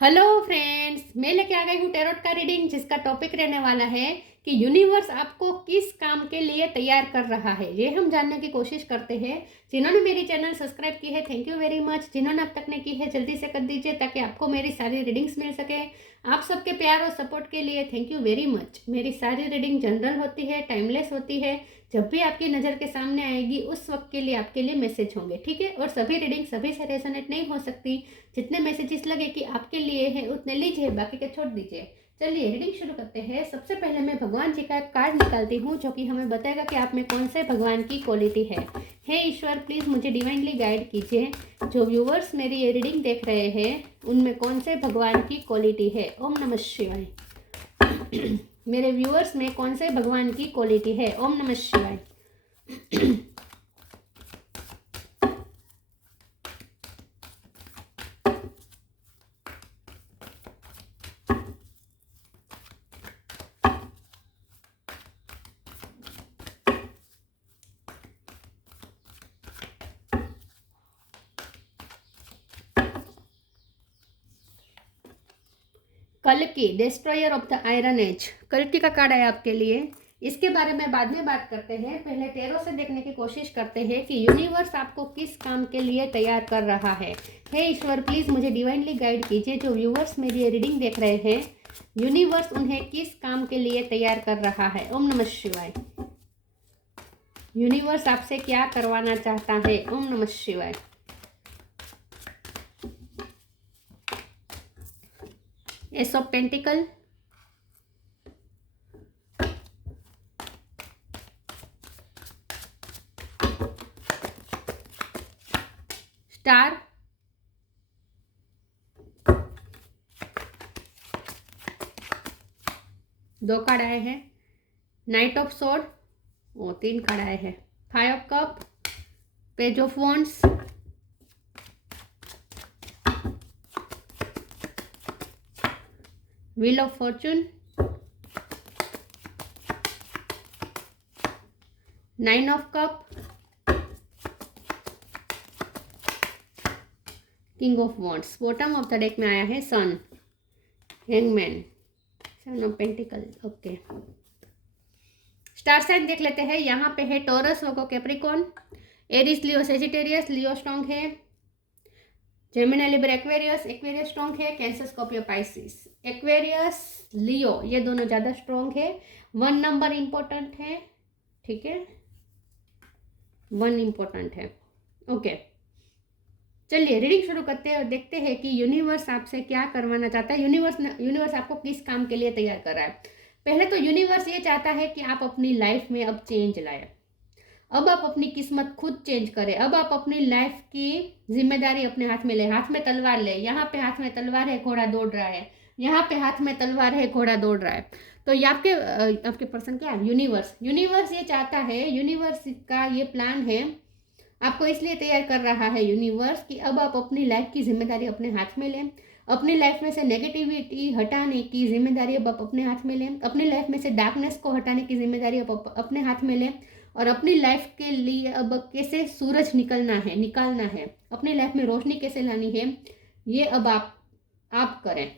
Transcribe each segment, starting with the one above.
Hello friends, मैं लेके आ गई हूँ टैरोट का रीडिंग जिसका टॉपिक रहने वाला है कि यूनिवर्स आपको किस काम के लिए तैयार कर रहा है। ये हम जानने की कोशिश करते हैं। जिन्होंने मेरी चैनल सब्सक्राइब की है थैंक यू वेरी मच। जिन्होंने अब तक नहीं की है जल्दी से कर दीजिए ताकि आपको मेरी सारी रीडिंग्स मिल सके। आप सबके प्यार और सपोर्ट के लिए थैंक यू वेरी मच। मेरी सारी रीडिंग जनरल होती है, टाइमलेस होती है। जब भी आपकी नज़र के सामने आएगी उस वक्त के लिए आपके लिए मैसेज होंगे, ठीक है। और सभी रीडिंग सभी से रेजोनेट नहीं हो सकती। जितने मैसेजेस लगे कि आपके लिए है उतने लीजिए, बाकी के छोड़ दीजिए। चलिए रीडिंग शुरू करते हैं। सबसे पहले मैं भगवान जी का एक कार्ड निकालती हूँ जो कि हमें बताएगा कि आप में कौन से भगवान की क्वालिटी है। हे ईश्वर, प्लीज़ मुझे डिवाइनली गाइड कीजिए। जो व्यूवर्स मेरी ये रीडिंग देख रहे हैं उनमें कौन से भगवान की क्वालिटी है। ओम नमः शिवाय। मेरे व्यूअर्स में कौन से भगवान की क्वालिटी है। ओम नमः शिवाय। कल्कि, destroyer of the iron as, कल्कि का कार्ड है आपके लिए। इसके बारे में बाद में बात करते हैं। पहले टैरो से देखने की कोशिश करते हैं कि यूनिवर्स आपको किस काम के लिए तैयार कर रहा है। हे ईश्वर, प्लीज़ मुझे डिवाइनली गाइड कीजिए। जो व्यूवर्स मेरी ये रीडिंग देख रहे हैं यूनिवर्स उन्हें किस काम के लिए तैयार कर रहा है। ओम नमः शिवाय। यूनिवर्स आपसे क्या करवाना चाहता है। ओम नमः शिवाय। एस ऑफ पेंटिकल, स्टार, दो कार्ड आए हैं। नाइट ऑफ सोर्ड, वो तीन कार्ड आए हैं। Five of cup, page of wands, wheel of fortune, nine of cup, king of wands. Bottom of the deck में आया है sun, hangman, sun of pentacle. Okay, star sign देख लेते हैं। यहाँ पे है Taurus, Virgo, Capricorn, Aries, Leo, Sagittarius. Leo strong है। Gemini, Libra, Aquarius. Aquarius strong है। Cancer, Scorpio, Pisces. Aquarius, Leo ये दोनों ज़्यादा स्ट्रॉन्ग है। 1 नंबर इंपॉर्टेंट है, ठीक है, 1 इंपॉर्टेंट है। ओके, चलिए रीडिंग शुरू करते हैं और देखते हैं कि यूनिवर्स आपसे क्या करवाना चाहता है। यूनिवर्स आपको किस काम के लिए तैयार कर रहा है। पहले तो यूनिवर्स ये चाहता है कि आप अपनी लाइफ में अब चेंज लाए। अब आप अपनी किस्मत खुद चेंज करें। अब आप अपनी लाइफ की जिम्मेदारी अपने हाथ में ले। हाथ में तलवार ले। यहाँ पे हाथ में तलवार है, घोड़ा दौड़ रहा है। यहाँ पे हाथ में तलवार है, घोड़ा दौड़ रहा है। तो ये आपके पर्सन क्या है, यूनिवर्स ये चाहता है, यूनिवर्स का ये प्लान है, आपको इसलिए तैयार कर रहा है यूनिवर्स कि अब आप अपनी लाइफ की जिम्मेदारी अपने हाथ में लें। अपनी लाइफ में से नेगेटिविटी हटाने की जिम्मेदारी अब आप अपने हाथ में लें। अपनी लाइफ में से डार्कनेस को हटाने की जिम्मेदारी अब अपने हाथ में लें। और अपनी लाइफ के लिए अब कैसे सूरज निकालना है, अपनी लाइफ में रोशनी कैसे लानी है, ये अब आप करें,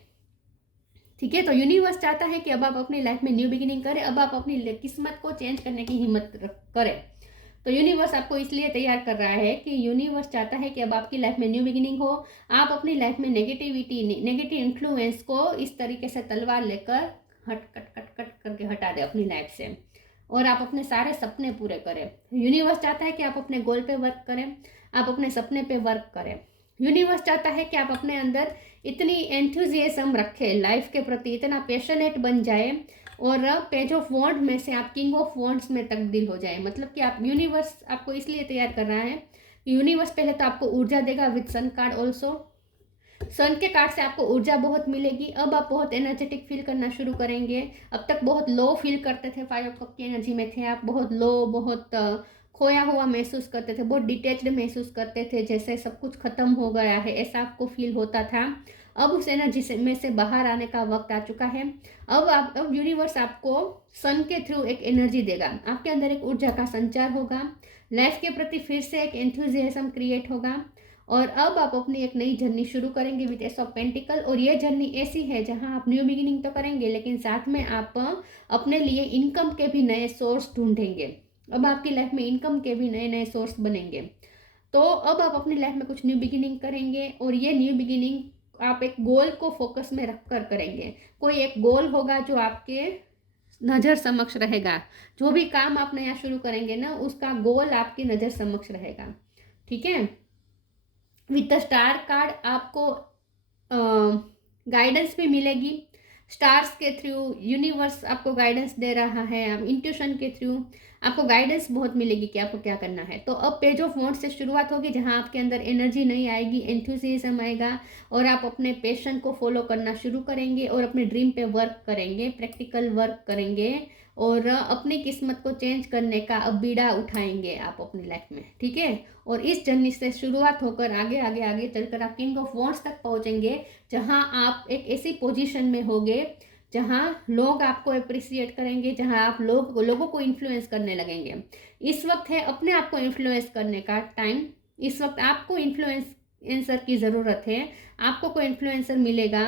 ठीक है। तो यूनिवर्स चाहता है कि अब आप अपनी लाइफ में न्यू बिगिनिंग करें। अब आप अपनी किस्मत को चेंज करने की हिम्मत करें। तो यूनिवर्स आपको इसलिए तैयार कर रहा है कि यूनिवर्स चाहता है कि अब आपकी लाइफ में न्यू बिगिनिंग हो। आप अपनी लाइफ में नेगेटिव इन्फ्लुएंस को इस तरीके से तलवार लेकर कट करके हटा दे अपनी लाइफ से, और आप अपने सारे सपने पूरे करें। यूनिवर्स चाहता है कि आप अपने गोल पे वर्क करें, आप अपने सपने पे वर्क करें। यूनिवर्स चाहता है कि आप अपने अंदर इतनी एंथुजियाज्म रखें लाइफ के प्रति, इतना पैशनेट बन जाए और पेज ऑफ वॉन्ड में से आप किंग ऑफ वॉन्ड्स में तब्दील हो जाए। मतलब कि आप यूनिवर्स आपको इसलिए तैयार कर रहा है कि यूनिवर्स पहले तो आपको ऊर्जा देगा विद सन कार्ड ऑल्सो। सन के कार्ड से आपको ऊर्जा बहुत मिलेगी। अब आप बहुत एनर्जेटिक फील करना शुरू करेंगे। अब तक बहुत लो फील करते थे, 5 ऑफ कप की एनर्जी में थे आप, बहुत लो, बहुत खोया हुआ महसूस करते थे, बहुत डिटेच्ड महसूस करते थे, जैसे सब कुछ खत्म हो गया है ऐसा आपको फील होता था। अब उस एनर्जी से बाहर आने का वक्त आ चुका है। अब यूनिवर्स आपको सन के थ्रू एक एनर्जी देगा। आपके अंदर एक ऊर्जा का संचार होगा। लाइफ के प्रति फिर से एक एंथुजियाज्म क्रिएट होगा और अब आप अपनी एक नई जर्नी शुरू करेंगे विद एस ऑफ पेंटिकल। और ये जर्नी ऐसी है जहां आप न्यू बिगिनिंग तो करेंगे, लेकिन साथ में आप अपने लिए इनकम के भी नए सोर्स ढूंढेंगे। अब आपकी लाइफ में इनकम के भी नए नए सोर्स बनेंगे। तो अब आप अपनी लाइफ में कुछ न्यू बिगिनिंग करेंगे, और ये न्यू बिगिनिंग आप एक गोल को फोकस में रखकर करेंगे। कोई एक गोल होगा जो आपके नज़र समक्ष रहेगा। जो भी काम आप नया शुरू करेंगे ना, उसका गोल आपकी नज़र समक्ष रहेगा। ठीक है। विद द स्टार कार्ड आपको गाइडेंस भी मिलेगी। स्टार्स के थ्रू यूनिवर्स आपको गाइडेंस दे रहा है। इंट्यूशन के थ्रू आपको गाइडेंस बहुत मिलेगी कि आपको क्या करना है। तो अब पेज ऑफ वॉन्ड्स से शुरुआत होगी, जहां आपके अंदर एनर्जी नहीं आएगी, एंथुसियाज्म आएगा, और आप अपने पैशन को फॉलो करना शुरू करेंगे और अपने ड्रीम पे वर्क करेंगे, प्रैक्टिकल वर्क करेंगे, और अपनी किस्मत को चेंज करने का अब बीड़ा उठाएंगे आप अपनी लाइफ में। ठीक है। और इस जर्नी से शुरुआत होकर आगे आगे आगे चलकर आप किंग ऑफ वॉन्ड्स तक पहुंचेंगे, जहां आप एक ऐसी पोजीशन में होंगे जहां लोग आपको अप्रिसिएट करेंगे, जहां आप लोगों को इन्फ्लुएंस करने लगेंगे। इस वक्त है अपने आप को इन्फ्लुएंस करने का टाइम। इस वक्त आपको इन्फ्लुएंसर की ज़रूरत है। आपको कोई इन्फ्लुएंसर मिलेगा,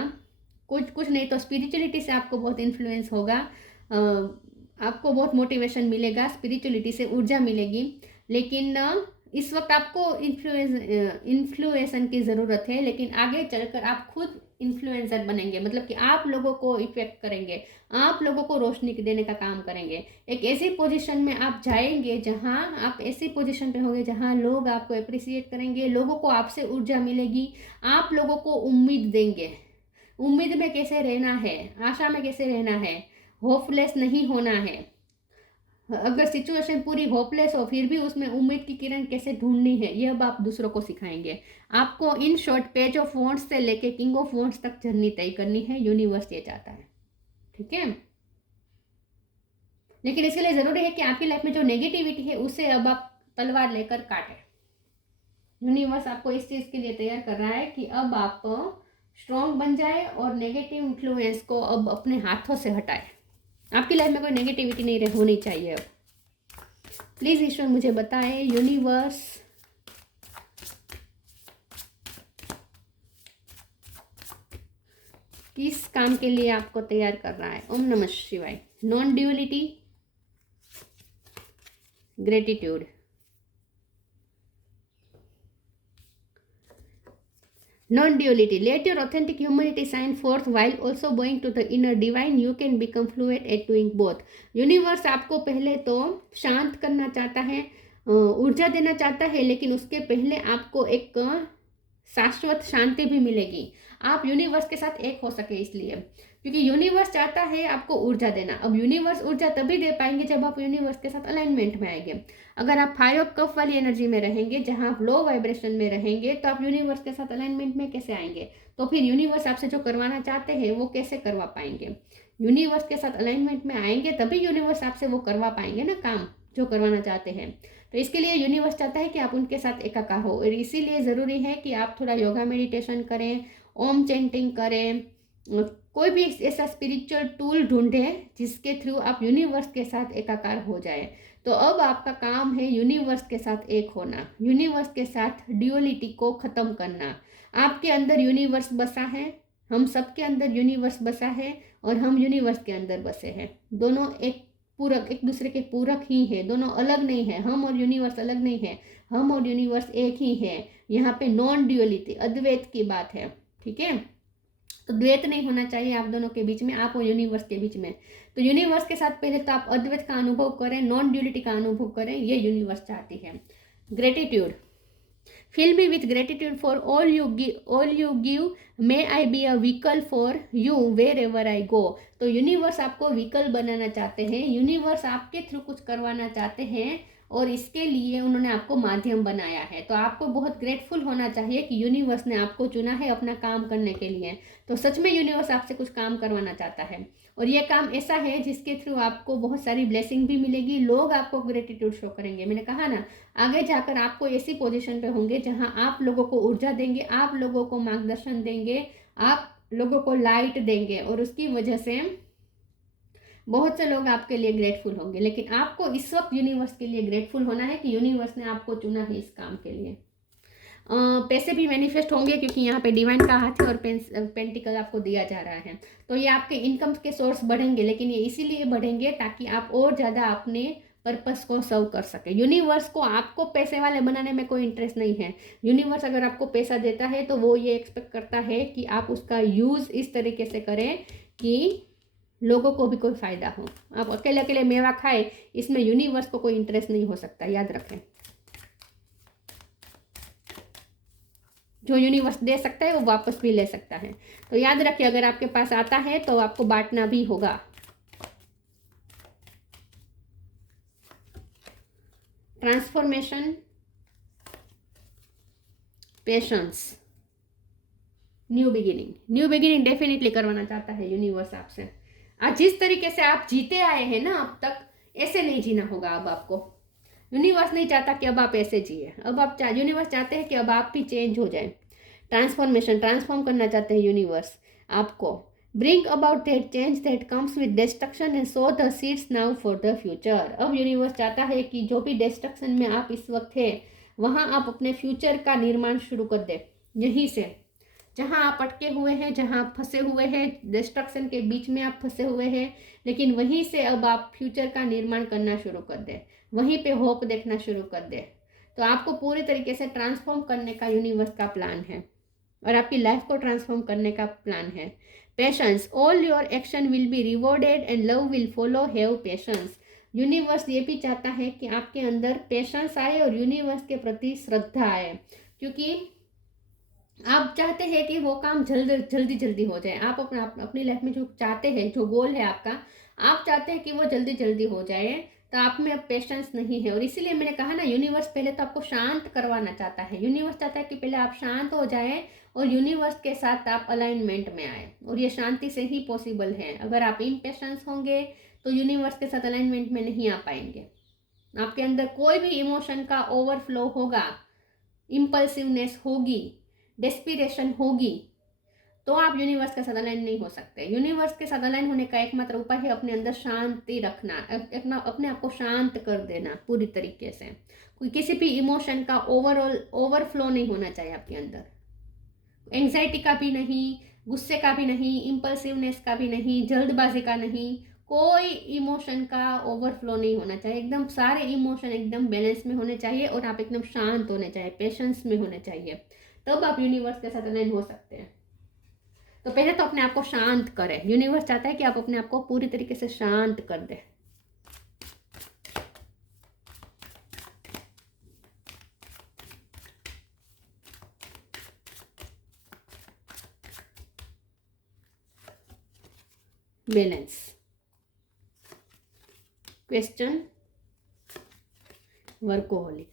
कुछ नहीं तो स्पिरिचुअलिटी से आपको बहुत इन्फ्लुएंस होगा, आपको बहुत मोटिवेशन मिलेगा, स्पिरिचुअलिटी से ऊर्जा मिलेगी। लेकिन इस वक्त आपको इन्फ्लुएंसन की ज़रूरत है, लेकिन आगे चलकर आप खुद इन्फ्लुएंसर बनेंगे। मतलब कि आप लोगों को इफेक्ट करेंगे, आप लोगों को रोशनी देने का काम करेंगे। एक ऐसी पोजीशन में आप जाएंगे जहां आप ऐसी पोजीशन पे होंगे जहां लोग आपको अप्रिसिएट करेंगे, लोगों को आपसे ऊर्जा मिलेगी, आप लोगों को उम्मीद देंगे। उम्मीद में कैसे रहना है, आशा में कैसे रहना है, होपलेस नहीं होना है। अगर सिचुएशन पूरी होपलेस हो फिर भी उसमें उम्मीद की किरण कैसे ढूंढनी है, ये अब आप दूसरों को सिखाएंगे। आपको in short page of wands से लेके किंग ऑफ वॉन्ड्स तक जर्नी तय करनी है। यूनिवर्स ये चाहता है। ठीक है। लेकिन इसके लिए जरूरी है कि आपकी लाइफ में जो नेगेटिविटी है उसे अब आप तलवार लेकर काटें। यूनिवर्स आपको इस चीज के लिए तैयार कर रहा है कि अब आप स्ट्रॉन्ग बन जाए और नेगेटिव इन्फ्लुएंस को अब अपने हाथों से हटाए। आपकी लाइफ में कोई नेगेटिविटी नहीं होनी चाहिए। अब प्लीज ईश्वर मुझे बताएं, यूनिवर्स किस काम के लिए आपको तैयार कर रहा है। ओम नमः शिवाय। Non duality, gratitude, non-duality. Let your authentic humanity shine forth while also going to the inner divine. You can become fluent at doing both. Universe आपको पहले तो शांत करना चाहता है, ऊर्जा देना चाहता है, लेकिन उसके पहले आपको एक शाश्वत शांति भी मिलेगी। आप यूनिवर्स के साथ एक हो सके, इसलिए क्योंकि यूनिवर्स चाहता है आपको ऊर्जा देना। अब यूनिवर्स ऊर्जा तभी दे पाएंगे जब आप यूनिवर्स के साथ अलाइनमेंट में आएंगे। अगर आप 5 ऑफ कप वाली एनर्जी में रहेंगे, जहां आप लो वाइब्रेशन में रहेंगे, तो आप यूनिवर्स के साथ अलाइनमेंट में कैसे आएंगे? तो फिर यूनिवर्स आपसे जो करवाना चाहते हैं वो कैसे करवा पाएंगे? यूनिवर्स के साथ अलाइनमेंट में आएंगे तभी यूनिवर्स आपसे वो करवा पाएंगे ना, काम जो करवाना चाहते हैं। तो इसके लिए यूनिवर्स चाहता है कि आप उनके साथ एकाकार हो, और इसीलिए ज़रूरी है कि आप थोड़ा योगा मेडिटेशन करें, ओम चैंटिंग करें, कोई भी ऐसा स्पिरिचुअल टूल ढूंढें जिसके थ्रू आप यूनिवर्स के साथ एकाकार हो जाए। तो अब आपका काम है यूनिवर्स के साथ एक होना, यूनिवर्स के साथ ड्यूअलिटी को ख़त्म करना। आपके अंदर यूनिवर्स बसा है, हम सबके अंदर यूनिवर्स बसा है, और हम यूनिवर्स के अंदर बसे हैं। दोनों एक दूसरे के पूरक ही है, दोनों अलग नहीं है। हम और यूनिवर्स अलग नहीं है, हम और यूनिवर्स एक ही है। यहाँ पे नॉन ड्यूअलिटी, अद्वैत की बात है। ठीक है। तो द्वैत नहीं होना चाहिए आप दोनों के बीच में, आप और यूनिवर्स के बीच में। तो यूनिवर्स के साथ पहले तो आप अद्वैत का अनुभव करें, नॉन ड्यूअलिटी का अनुभव करें, ये यूनिवर्स चाहती है। Gratitude, fill me with gratitude for all you give. May I be a vehicle for you wherever I go. तो यूनिवर्स आपको व्हीकल बनाना चाहते हैं, यूनिवर्स आपके थ्रू कुछ करवाना चाहते हैं, और इसके लिए उन्होंने आपको माध्यम बनाया है। तो आपको बहुत ग्रेटफुल होना चाहिए कि यूनिवर्स ने आपको चुना है अपना काम करने के लिए। तो सच में यूनिवर्स आपसे कुछ काम करवाना चाहता है, और ये काम ऐसा है जिसके थ्रू आपको बहुत सारी ब्लेसिंग भी मिलेगी, लोग आपको ग्रेटिट्यूड शो करेंगे। मैंने कहा ना, आगे जाकर आपको ऐसी पोजीशन पे होंगे जहां आप लोगों को ऊर्जा देंगे, आप लोगों को मार्गदर्शन देंगे, आप लोगों को लाइट देंगे, और उसकी वजह से बहुत से लोग आपके लिए ग्रेटफुल होंगे। लेकिन आपको इस वक्त यूनिवर्स के लिए ग्रेटफुल होना है कि यूनिवर्स ने आपको चुना है इस काम के लिए। पैसे भी मैनिफेस्ट होंगे क्योंकि यहाँ पे डिवाइन का हाथ है और पेंटिकल आपको दिया जा रहा है। तो ये आपके इनकम के सोर्स बढ़ेंगे, लेकिन ये इसीलिए बढ़ेंगे ताकि आप और ज़्यादा अपने पर्पस को सर्व कर सके। यूनिवर्स को आपको पैसे वाले बनाने में कोई इंटरेस्ट नहीं है। यूनिवर्स अगर आपको पैसा देता है तो वो ये एक्सपेक्ट करता है कि आप उसका यूज़ इस तरीके से करें कि लोगों को भी कोई फ़ायदा हो। आप अकेले अकेले मेवा खाए, इसमें यूनिवर्स को कोई इंटरेस्ट नहीं हो सकता, याद रखें। जो यूनिवर्स दे सकता है वो वापस भी ले सकता है। तो याद रखिए, अगर आपके पास आता है तो आपको बांटना भी होगा। Transformation, patience, new beginning definitely करवाना चाहता है यूनिवर्स आपसे। आज जिस तरीके से आप जीते आए हैं ना अब तक, ऐसे नहीं जीना होगा अब आपको। यूनिवर्स नहीं चाहता कि अब आप ऐसे जिए। अब आप यूनिवर्स चाहते हैं कि अब आप भी चेंज हो जाए। ट्रांसफॉर्म करना चाहते हैं यूनिवर्स आपको। Bring about that change that comes with destruction and so the seeds now for the future. अब यूनिवर्स चाहता है कि जो भी डिस्ट्रक्शन में आप इस वक्त है, वहाँ आप अपने फ्यूचर का निर्माण शुरू कर दे। यहीं से जहाँ आप अटके हुए हैं, जहाँ आप फंसे हुए हैं, डिस्ट्रक्शन के बीच में आप फंसे हुए हैं, लेकिन वहीं से अब आप फ्यूचर का निर्माण करना शुरू कर दे। वहीं पे होप देखना शुरू कर दे। तो आपको पूरे तरीके से ट्रांसफॉर्म करने का यूनिवर्स का प्लान है और आपकी लाइफ को ट्रांसफॉर्म करने का प्लान है। Patience, all your action will be rewarded and love will follow, have patience. Universe ये भी चाहता है कि आपके अंदर पेशेंस आए और यूनिवर्स के प्रति श्रद्धा आए, क्योंकि आप चाहते हैं कि वो काम जल्दी हो जाए। आप अपनी लाइफ में जो चाहते हैं, जो गोल है आपका, आप चाहते हैं कि वो जल्दी हो जाए। तो आप में अब पेशेंस नहीं है और इसीलिए मैंने कहा ना, यूनिवर्स पहले तो आपको शांत करवाना चाहता है। यूनिवर्स चाहता है कि पहले आप शांत हो जाए और यूनिवर्स के साथ आप अलाइनमेंट में आए, और ये शांति से ही पॉसिबल है। अगर आप इम्पेशेंस होंगे तो यूनिवर्स के साथ अलाइनमेंट में नहीं आ पाएंगे। आपके अंदर कोई भी इमोशन का ओवरफ्लो होगा, इम्पल्सिवनेस होगी, डेस्पिरेशन होगी, तो आप यूनिवर्स के साथ अलाइन नहीं हो सकते। यूनिवर्स के साथ अलाइन होने का एकमात्र उपाय है अपने अंदर शांति रखना, अपने आप को शांत कर देना पूरी तरीके से। कोई किसी भी इमोशन का ओवरफ्लो नहीं होना चाहिए आपके अंदर। एंग्जाइटी का भी नहीं, गुस्से का भी नहीं, इम्पल्सिवनेस का भी नहीं, जल्दबाजी का नहीं, कोई इमोशन का ओवरफ्लो नहीं होना चाहिए। एकदम सारे इमोशन एकदम बैलेंस में होने चाहिए और आप एकदम शांत होने चाहिए, पेशेंस में होने चाहिए, तब आप यूनिवर्स के साथ अलाइन हो सकते हैं। तो पहले तो अपने आप को शांत करें। यूनिवर्स चाहता है कि आप अपने आप को पूरी तरीके से शांत कर दें। Balance question, workaholic.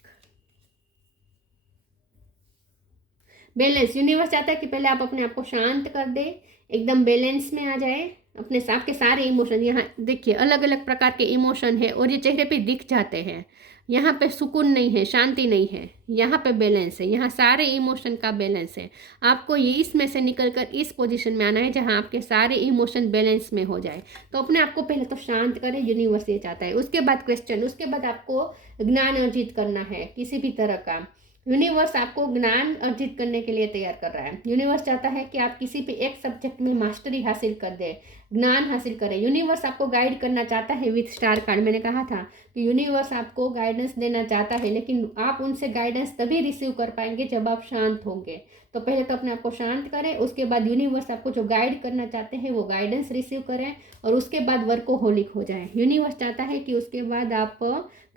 Balance, universe चाहता है कि पहले आप अपने आप को शांत कर दे, एकदम बैलेंस में आ जाए। अपने साथ के सारे इमोशन, यहाँ देखिए अलग अलग प्रकार के इमोशन है और ये चेहरे पे दिख जाते हैं। यहाँ पे सुकून नहीं है, शांति नहीं है, यहाँ पे बैलेंस है, यहाँ सारे इमोशन का बैलेंस है। आपको ये इसमें से निकलकर इस पोजीशन में आना है जहाँ आपके सारे इमोशन बैलेंस में हो जाए। तो अपने आप को पहले तो शांत करें, यूनिवर्स ये चाहता है। उसके बाद क्वेश्चन, उसके बाद आपको ज्ञान अर्जित करना है किसी भी तरह का। यूनिवर्स आपको ज्ञान अर्जित करने के लिए तैयार कर रहा है। यूनिवर्स चाहता है कि आप किसी भी एक सब्जेक्ट में मास्टरी हासिल कर दे, ज्ञान हासिल करें। यूनिवर्स आपको गाइड करना चाहता है विथ स्टार कार्ड। मैंने कहा था कि यूनिवर्स आपको गाइडेंस देना चाहता है, लेकिन आप उनसे गाइडेंस तभी रिसीव कर पाएंगे जब आप शांत होंगे। तो पहले तो अपने आप को शांत करें, उसके बाद यूनिवर्स आपको जो गाइड करना चाहते हैं वो गाइडेंस रिसीव करें, और उसके बाद वर्कोहोलिक हो जाए। यूनिवर्स चाहता है कि उसके बाद आप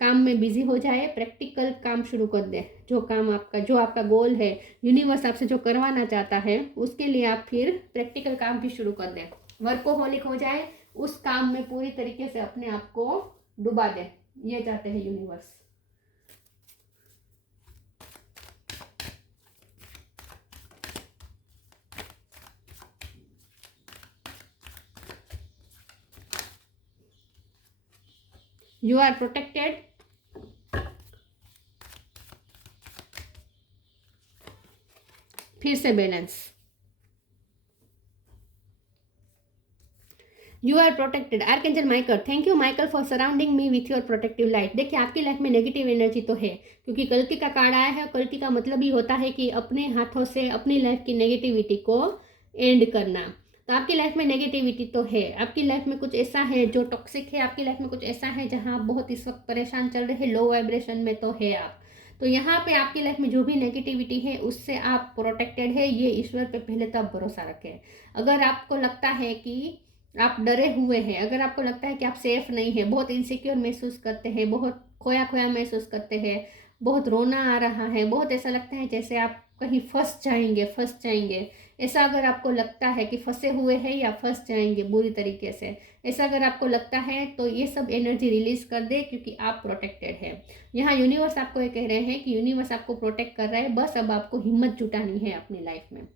काम में बिजी हो जाए, प्रैक्टिकल काम शुरू कर दे। जो काम आपका, जो आपका गोल है, यूनिवर्स आपसे जो करवाना चाहता है, उसके लिए आप फिर प्रैक्टिकल काम भी शुरू कर दें। वर्कोहोलिक हो जाए, उस काम में पूरी तरीके से अपने आप को डुबा दे, ये चाहते हैं यूनिवर्स। You are protected. फिर से balance, you are protected. Archangel Michael, thank you Michael for surrounding me with your protective light. देखिए आपकी लाइफ में नेगेटिव एनर्जी तो है, क्योंकि कल्कि का कार्ड आया है। कल्कि का मतलब ही होता है कि अपने हाथों से अपनी लाइफ की नेगेटिविटी को एंड करना। तो आपकी लाइफ में नेगेटिविटी तो है, आपकी लाइफ में कुछ ऐसा है जो टॉक्सिक है, आपकी लाइफ में कुछ ऐसा है जहां आप बहुत इस वक्त परेशान चल रहे हैं, लो वाइब्रेशन में तो है आप। तो यहाँ पे आपकी लाइफ में जो भी नेगेटिविटी है उससे आप प्रोटेक्टेड है, ये ईश्वर पे पहले तो आप भरोसा रखें। अगर आपको लगता है कि आप डरे हुए हैं, अगर आपको लगता है कि आप सेफ नहीं है, बहुत इनसिक्योर महसूस करते हैं, बहुत खोया खोया महसूस करते हैं, बहुत रोना आ रहा है, बहुत ऐसा लगता है जैसे आप कहीं फंस जाएंगे, ऐसा अगर आपको लगता है कि फंसे हुए हैं या फंस जाएंगे बुरी तरीके से, ऐसा अगर आपको लगता है तो ये सब एनर्जी रिलीज कर दे, क्योंकि आप प्रोटेक्टेड है। यहाँ यूनिवर्स आपको ये कह रहे हैं कि यूनिवर्स आपको प्रोटेक्ट कर रहा है, बस अब आपको हिम्मत जुटानी है अपनी लाइफ में।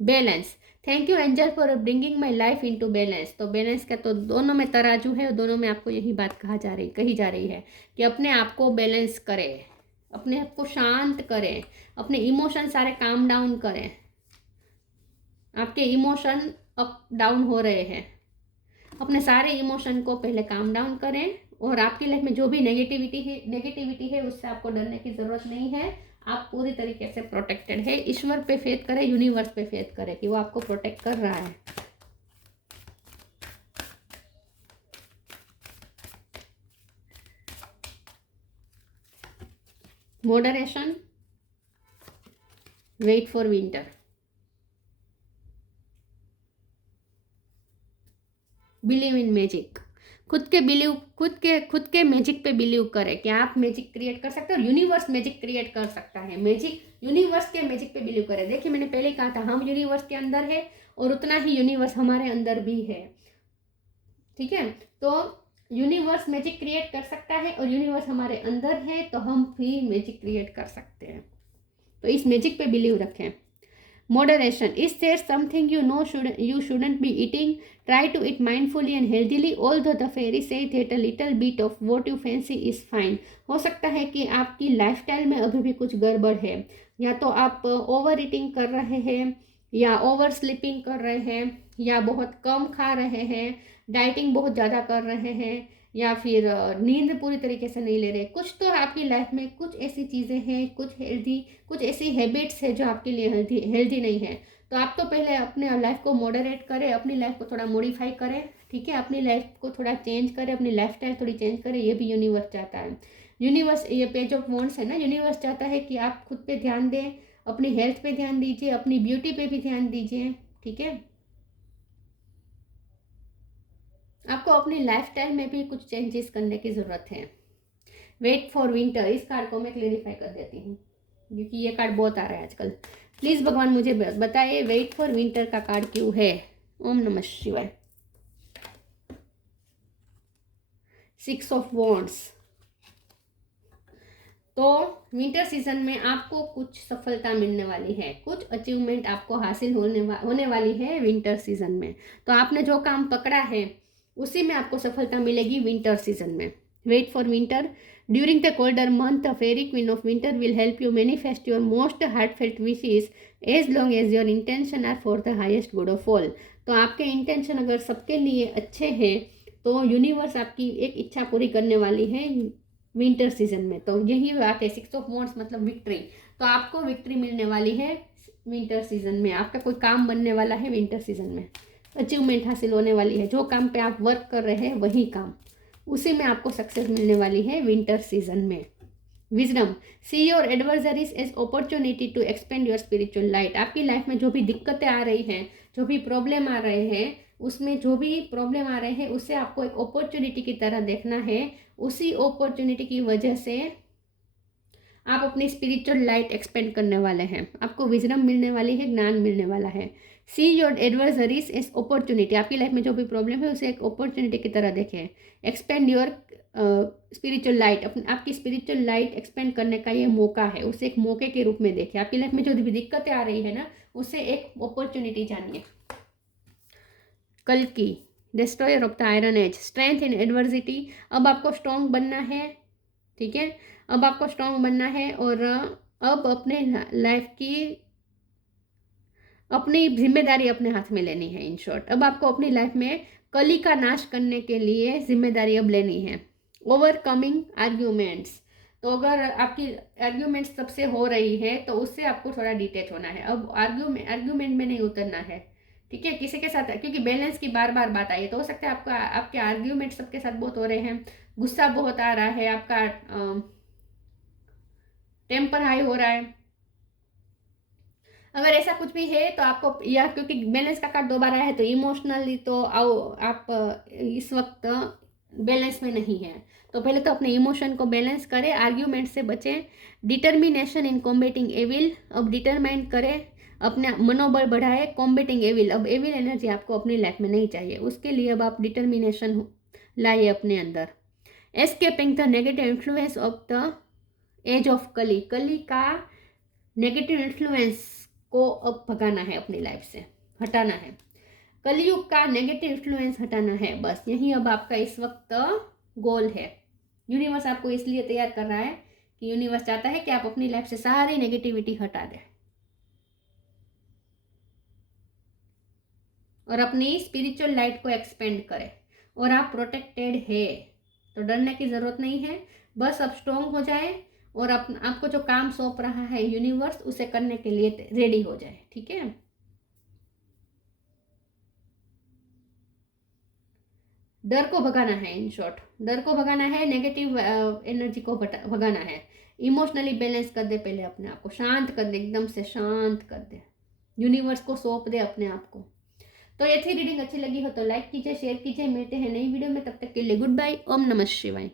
Balance, thank you angel for bringing my life into balance. तो बैलेंस का तो दोनों में तराजू है, और दोनों में आपको यही बात कही जा रही है कि अपने आप को बैलेंस करें, अपने आप को शांत करें, अपने इमोशन सारे काम डाउन करें। आपके इमोशन अप डाउन हो रहे हैं, अपने सारे इमोशन को पहले काम डाउन करें। और आपकी लाइफ में जो भी नेगेटिविटी है उससे आपको डरने की जरूरत नहीं है, आप पूरी तरीके से प्रोटेक्टेड है। ईश्वर पे फेथ करें, यूनिवर्स पे फेथ करें कि वो आपको प्रोटेक्ट कर रहा है। Moderation, wait for winter. Believe in magic, खुद के मैजिक पे बिलीव करें कि आप मैजिक क्रिएट कर सकते हो और यूनिवर्स मैजिक क्रिएट कर सकता है। मैजिक, यूनिवर्स के मैजिक पे बिलीव करें। देखिए मैंने पहले कहा था हम यूनिवर्स के अंदर है और उतना ही यूनिवर्स हमारे अंदर भी है, ठीक है। तो यूनिवर्स मैजिक क्रिएट कर सकता है और यूनिवर्स हमारे अंदर है, तो हम भी मैजिक क्रिएट कर सकते हैं। तो इस मैजिक पे बिलीव रखें। Moderation, is there something you know you shouldn't be eating? Try to eat mindfully and healthily, although the fairy say that a little bit of what you fancy is fine. हो सकता है कि आपकी lifestyle में अभी भी कुछ गड़बड़ है, या तो आप ओवर ईटिंग कर रहे हैं, या ओवर स्लीपिंग कर रहे हैं, या बहुत कम खा रहे हैं, डाइटिंग बहुत ज़्यादा कर रहे हैं, या फिर नींद पूरी तरीके से नहीं ले रहे। कुछ तो आपकी लाइफ में कुछ ऐसी चीज़ें हैं, कुछ ऐसी हैबिट्स है जो आपके लिए हेल्दी नहीं है। तो आप तो पहले अपने लाइफ को मॉडरेट करें, अपनी लाइफ को थोड़ा मॉडिफाई करें, ठीक है, अपनी लाइफ को थोड़ा चेंज करें, अपनी लाइफस्टाइल थोड़ी चेंज करें। ये भी यूनिवर्स चाहता है। यूनिवर्स, ये पेज ऑफ वॉन्ड्स है ना, यूनिवर्स चाहता है कि आप खुद पे ध्यान दें, अपनी हेल्थ पे ध्यान दीजिए, अपनी ब्यूटी पे भी ध्यान दीजिए, ठीक है। आपको अपनी लाइफस्टाइल में भी कुछ चेंजेस करने की ज़रूरत है। वेट फॉर विंटर, इस कार्ड को मैं क्लेरिफाई कर देती हूँ क्योंकि ये कार्ड बहुत आ रहा है आजकल। प्लीज़ भगवान मुझे बताइए वेट फॉर विंटर का कार्ड क्यों है। ओम नमः शिवाय। 6 ऑफ वॉन्ड्स। तो विंटर सीजन में आपको कुछ सफलता मिलने वाली है, कुछ अचीवमेंट आपको हासिल होने वाली है विंटर सीजन में। तो आपने जो काम पकड़ा है उसी में आपको सफलता मिलेगी विंटर सीजन में। Wait for winter, during the colder month the fairy queen of winter will help you manifest your most heartfelt wishes as long as your intention are for the highest good of all. तो आपके intention अगर सबके लिए अच्छे हैं तो universe आपकी एक इच्छा पूरी करने वाली है विंटर सीजन में। तो यही बात है, 6 ऑफ वॉन्ड्स मतलब विक्ट्री। तो आपको विक्ट्री मिलने वाली है विंटर सीजन में, आपका कोई काम बनने वाला है विंटर सीजन में, अचीवमेंट हासिल होने वाली है। जो काम पे आप वर्क कर रहे हैं वही काम, उसी में आपको सक्सेस मिलने वाली है विंटर सीजन में। Wisdom, see your adversaries as opportunity to expand your spiritual light. आपकी लाइफ में जो भी दिक्कतें आ रही हैं, जो भी प्रॉब्लम आ रहे हैं, उसमें जो भी प्रॉब्लम आ रहे हैं उसे आपको एक अपॉर्चुनिटी की तरह देखना है। उसी अपॉर्चुनिटी की वजह से आप अपनी स्पिरिचुअल लाइट एक्सपेंड करने वाले हैं, आपको विजडम मिलने वाली है, ज्ञान मिलने वाला है। See your adversaries as opportunity, आपकी लाइफ में जो भी प्रॉब्लम है उसे एक अपॉर्चुनिटी की तरह देखें। एक्सपेंड योर स्पिरिचुअल लाइट, आपकी स्पिरिचुअल लाइट एक्सपेंड करने का ये मौका है, उसे एक मौके के रूप में देखें। आपकी लाइफ में जो भी दिक्कतें आ रही है ना, उसे एक अपॉर्चुनिटी जानिए। कल्कि, destroyer of the iron age, strength in adversity. अब आपको स्ट्रॉन्ग बनना है, ठीक है, अब आपको स्ट्रॉन्ग बनना है और अब अपने लाइफ की अपनी जिम्मेदारी अपने हाथ में लेनी है। इन शॉर्ट, अब आपको अपनी लाइफ में कली का नाश करने के लिए जिम्मेदारी अब लेनी है। ओवरकमिंग आर्ग्यूमेंट्स, तो अगर आपकी आर्ग्यूमेंट्स सबसे हो रही है तो उससे आपको थोड़ा डिटेच होना है। अब आर्ग्यूमेंट में नहीं उतरना है, ठीक है, किसी के साथ, क्योंकि बैलेंस की बार बार बात आई है तो हो सकता है आपका आपके आर्ग्यूमेंट सबके साथ बहुत हो रहे हैं, गुस्सा बहुत आ रहा है, आपका टेम्पर हाई हो रहा है। अगर ऐसा कुछ भी है तो आपको, या क्योंकि बैलेंस का कार्ड 2 बार आया है तो इमोशनली तो आओ आप इस वक्त बैलेंस में नहीं है, तो पहले तो अपने इमोशन को बैलेंस करें, आर्ग्यूमेंट से बचें। डिटर्मिनेशन इन कॉम्बेटिंग एविल, अब डिटरमाइन करें, अपना मनोबल बढ़ाए। कॉम्बेटिंग एविल, अब एविल एनर्जी आपको अपनी लाइफ में नहीं चाहिए, उसके लिए अब आप डिटर्मिनेशन लाइए अपने अंदर। Escaping the negative influence of the age of Kali, Kali का नेगेटिव इन्फ्लुएंस को अब भगाना है, अपनी लाइफ से हटाना है, कलयुग का नेगेटिव इन्फ्लुएंस हटाना है, बस यही अब आपका इस वक्त गोल है। यूनिवर्स आपको इसलिए तैयार कर रहा है कि यूनिवर्स चाहता है कि आप अपनी लाइफ से सारी नेगेटिविटी हटा दें और अपनी स्पिरिचुअल लाइट को एक्सपेंड करें। और आप प्रोटेक्टेड है, तो डरने की ज़रूरत नहीं है, बस अब स्ट्रॉन्ग हो जाए और आपको जो काम सौंप रहा है यूनिवर्स उसे करने के लिए रेडी हो जाए, ठीक है। डर को भगाना है, इन शॉर्ट डर को भगाना है, नेगेटिव एनर्जी को भगाना है, इमोशनली बैलेंस कर दे, पहले अपने आप को शांत कर दे, एकदम से शांत कर दे, यूनिवर्स को सौंप दे अपने आप को। तो ये थी रीडिंग, अच्छी लगी हो तो लाइक कीजिए, शेयर कीजिए, मिलते हैं नई वीडियो में, तब तक के लिए गुड बाय, ओम नमः शिवाय।